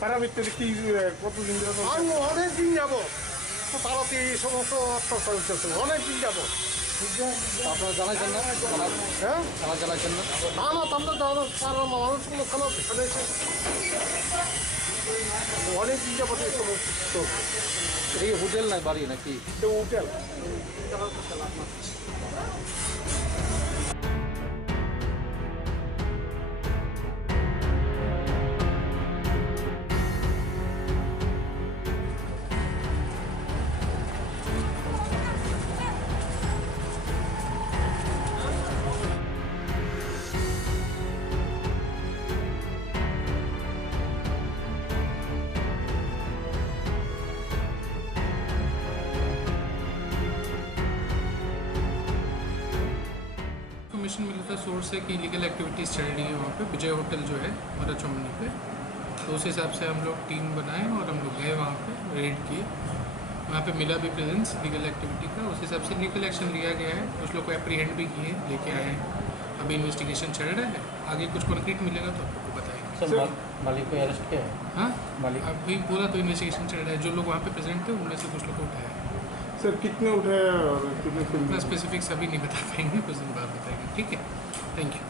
তারা ভিত্তিতে কি কতদিন ধরে আমি অনেক দিন যাব তারাতে এই সমস্ত অত্যাচার চলছে অনেক দিন যাব। আপনারা জানাইছেন না? হ্যাঁ তারা জানাইছেন না? না না আমরা জানো তারা মানুষগুলো কেন ফেলেছে অনেক দিন যাবো এই সমস্ত চলছে। এটা কি হোটেল না বাড়ি নাকি? এটা হোটেল। इन्फॉर्मेशन मिला था सोर्स से कि इलीगल एक्टिविटीज़ चल रही है वहाँ पे विजय होटल जो है मरा चौमनी पे। तो उस हिसाब से हम लोग टीम बनाए और हम लोग गए वहाँ पे रेड किए। वहाँ पे मिला भी प्रेजेंस लीगल एक्टिविटी का, उस हिसाब से लीगल एक्शन लिया गया है। कुछ लोग को एप्रीहेंड भी किए, लेके आए हैं। अभी इन्वेस्टिगेशन चल रहा है, आगे कुछ कॉन्क्रीट मिलेगा तो आपको बताएंगे। सर मालिक को अरेस्ट किया है? हाँ मालिक अभी पूरा तो इन्वेस्टिगेशन चल रहा है। जो लोग वहाँ पे प्रेजेंट थे उनमें से कुछ लोग को उठाया है। सर कितने उठे और कितने इतना स्पेसिफिक्स अभी नहीं बता पाएंगे, कुछ दिन बाद बताएंगे। ठीक है, थैंक यू।